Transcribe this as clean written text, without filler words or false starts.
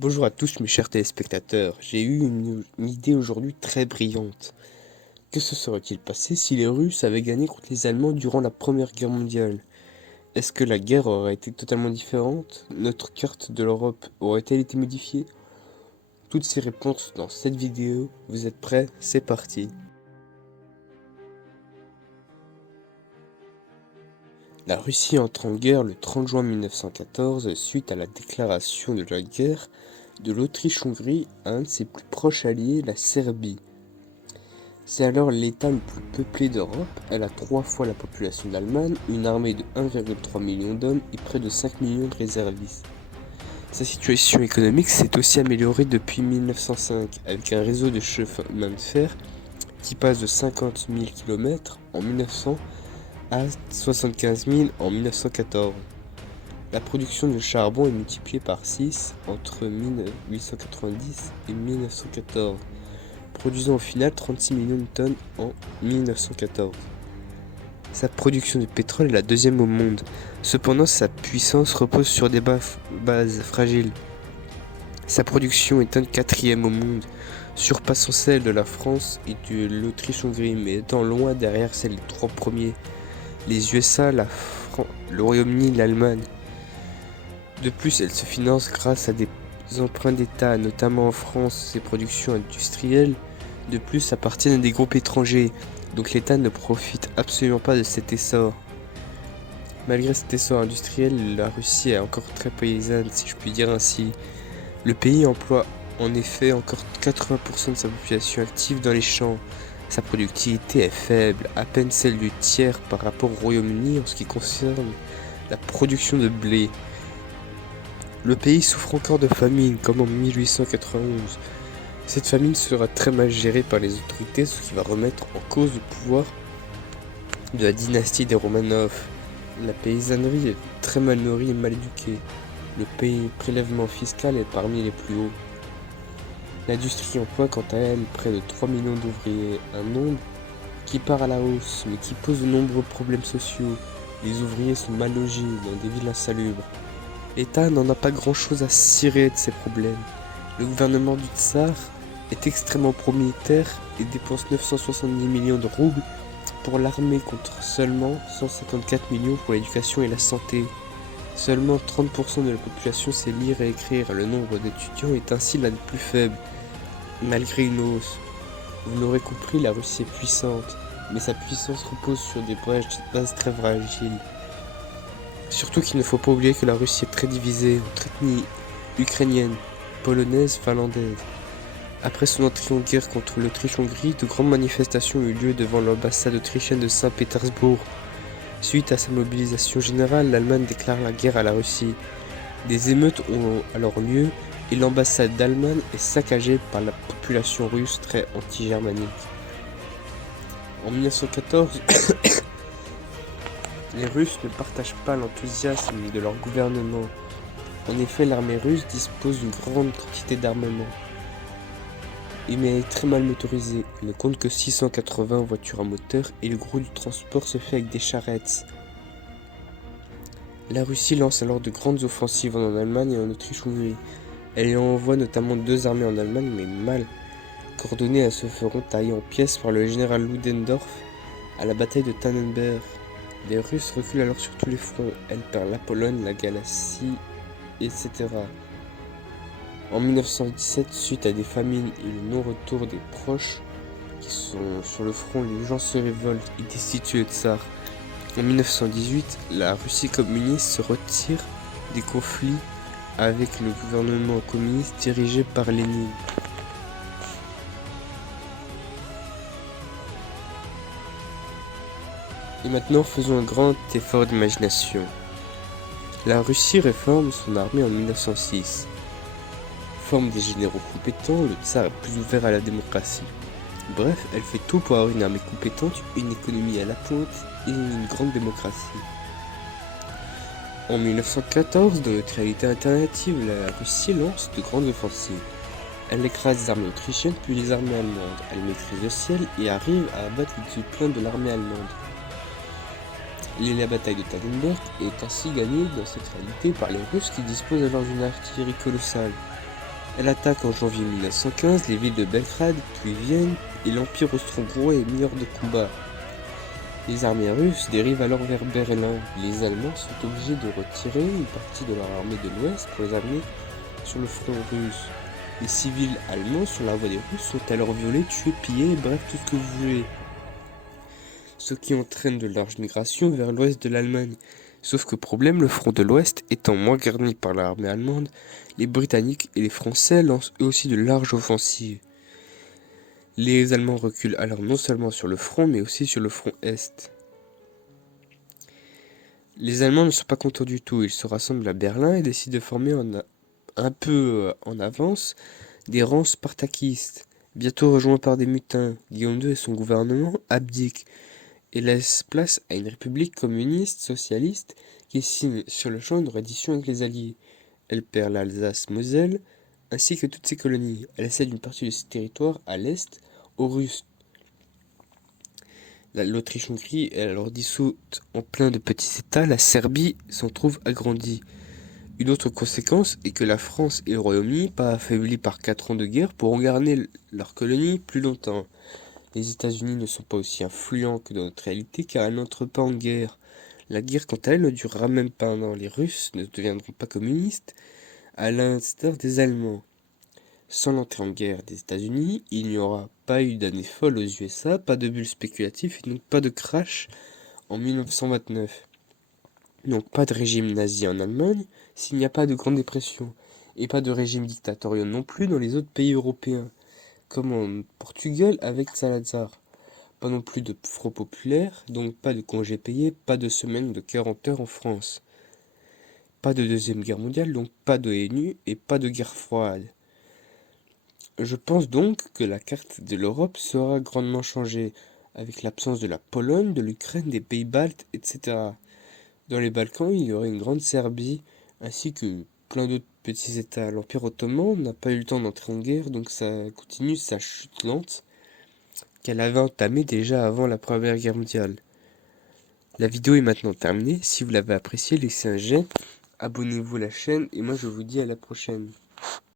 Bonjour à tous mes chers téléspectateurs, j'ai eu une idée aujourd'hui très brillante. Que se serait-il passé si les Russes avaient gagné contre les Allemands durant la Première Guerre mondiale? Est-ce que la guerre aurait été totalement différente? Notre carte de l'Europe aurait-elle été modifiée? Toutes ces réponses dans cette vidéo, vous êtes prêts? C'est parti. La Russie entre en guerre le 30 juin 1914 suite à la déclaration de la guerre de l'Autriche-Hongrie à un de ses plus proches alliés, la Serbie. C'est alors l'État le plus peuplé d'Europe, elle a 3 fois la population d'Allemagne, une armée de 1,3 million d'hommes et près de 5 millions de réservistes. Sa situation économique s'est aussi améliorée depuis 1905, avec un réseau de chemins de fer qui passe de 50 000 km en 1900 à 75 000 en 1914. La production de charbon est multipliée par 6 entre 1890 et 1914. Produisant au final 36 millions de tonnes en 1914. Sa production de pétrole est la deuxième au monde. Cependant, sa puissance repose sur des bases fragiles. Sa production est un quatrième au monde, surpassant celle de la France et de l'Autriche-Hongrie, mais étant loin derrière celle des 3 premiers, les USA, le Royaume-Uni, l'Allemagne. De plus, elle se finance grâce à des emprunts d'État, notamment en France, ses productions industrielles de plus appartiennent à des groupes étrangers, donc l'État ne profite absolument pas de cet essor. Malgré cet essor industriel, la Russie est encore très paysanne, si je puis dire ainsi. Le pays emploie en effet encore 80% de sa population active dans les champs. Sa productivité est faible, à peine celle du tiers par rapport au Royaume-Uni en ce qui concerne la production de blé. Le pays souffre encore de famine, comme en 1891. Cette famine sera très mal gérée par les autorités, ce qui va remettre en cause le pouvoir de la dynastie des Romanov. La paysannerie est très mal nourrie et mal éduquée. Le prélèvement fiscal est parmi les plus hauts. L'industrie emploie quant à elle près de 3 millions d'ouvriers, un nombre qui part à la hausse, mais qui pose de nombreux problèmes sociaux. Les ouvriers sont mal logés dans des villes insalubres. L'État n'en a pas grand-chose à cirer de ces problèmes. Le gouvernement du tsar est extrêmement pro-militaire et dépense 970 millions de roubles pour l'armée contre seulement 154 millions pour l'éducation et la santé. Seulement 30% de la population sait lire et écrire, le nombre d'étudiants est ainsi l'un des plus faibles, malgré une hausse. Vous l'aurez compris, la Russie est puissante, mais sa puissance repose sur des bases très fragiles. Surtout qu'il ne faut pas oublier que la Russie est très divisée entre ethnies ukrainiennes, polonaises, finlandaises. Après son entrée en guerre contre l'Autriche-Hongrie, de grandes manifestations ont eu lieu devant l'ambassade autrichienne de Saint-Pétersbourg. Suite à sa mobilisation générale, l'Allemagne déclare la guerre à la Russie. Des émeutes ont alors lieu et l'ambassade d'Allemagne est saccagée par la population russe très anti-germanique. En 1914, les Russes ne partagent pas l'enthousiasme de leur gouvernement. En effet, l'armée russe dispose d'une grande quantité d'armement. Mais elle est très mal motorisée, elle ne compte que 680 voitures à moteur et le gros du transport se fait avec des charrettes. La Russie lance alors de grandes offensives en Allemagne et en Autriche-Hongrie. Elle y envoie notamment 2 armées en Allemagne, mais mal coordonnées, elles se feront tailler en pièces par le général Ludendorff à la bataille de Tannenberg. Les Russes reculent alors sur tous les fronts, elles perdent la Pologne, la Galicie, etc. En 1917, suite à des famines et le non-retour des proches qui sont sur le front, les gens se révoltent et destituent le tsar. En 1918, la Russie communiste se retire des conflits avec le gouvernement communiste dirigé par Lénine. Et maintenant, faisons un grand effort d'imagination. La Russie réforme son armée en 1906. Forme des généraux compétents, le tsar est plus ouvert à la démocratie. Bref, elle fait tout pour avoir une armée compétente, une économie à la pointe et une grande démocratie. En 1914, dans notre réalité alternative, la Russie lance de grandes offensives. Elle écrase les armées autrichiennes puis les armées allemandes. Elle maîtrise le ciel et arrive à abattre les plein de l'armée allemande. La bataille de Tannenberg est ainsi gagnée dans cette réalité par les Russes qui disposent alors d'une artillerie colossale. Elle attaque en janvier 1915 les villes de Belgrade puis Vienne et l'Empire austro-hongrois est mis hors de combat. Les armées russes dérivent alors vers Berlin. Les Allemands sont obligés de retirer une partie de leur armée de l'Ouest pour les amener sur le front russe. Les civils allemands sur la voie des Russes sont alors violés, tués, pillés, bref tout ce que vous voulez. Ce qui entraîne de larges migrations vers l'ouest de l'Allemagne. Sauf que problème, le front de l'Ouest étant moins garni par l'armée allemande, les Britanniques et les Français lancent eux aussi de larges offensives. Les Allemands reculent alors non seulement sur le front, mais aussi sur le front Est. Les Allemands ne sont pas contents du tout, ils se rassemblent à Berlin et décident de former un peu en avance des rangs spartakistes. Bientôt rejoints par des mutins, Guillaume II et son gouvernement abdiquent et laissent place à une république communiste socialiste qui signe sur le champ une reddition avec les Alliés. Elle perd l'Alsace-Moselle ainsi que toutes ses colonies. Elle cède une partie de ses territoires à l'est aux Russes. L'Autriche-Hongrie est alors dissoute en plein de petits États, la Serbie s'en trouve agrandie. Une autre conséquence est que la France et le Royaume-Uni, pas affaiblis par 4 ans de guerre, pourront garder leurs colonies plus longtemps. Les États-Unis ne sont pas aussi influents que dans notre réalité car elles n'entrent pas en guerre. La guerre, quant à elle, ne durera même pas un an. Les Russes ne deviendront pas communistes, à l'instar des Allemands. Sans l'entrée en guerre des États-Unis, il n'y aura pas eu d'année folle aux USA, pas de bulle spéculative et donc pas de crash en 1929. Donc pas de régime nazi en Allemagne s'il n'y a pas de Grande Dépression, et pas de régime dictatorial non plus dans les autres pays européens, comme en Portugal avec Salazar. Pas non plus de Front populaire, donc pas de congés payés, pas de semaine de 40 heures en France. Pas de Deuxième Guerre mondiale, donc pas d'ONU et pas de guerre froide. Je pense donc que la carte de l'Europe sera grandement changée, avec l'absence de la Pologne, de l'Ukraine, des pays baltes, etc. Dans les Balkans, il y aurait une grande Serbie, ainsi que plein d'autres petits États. L'Empire ottoman n'a pas eu le temps d'entrer en guerre, donc ça continue sa chute lente qu'elle avait entamée déjà avant la Première Guerre mondiale. La vidéo est maintenant terminée. Si vous l'avez appréciée, laissez un j'aime, abonnez-vous à la chaîne et moi je vous dis à la prochaine.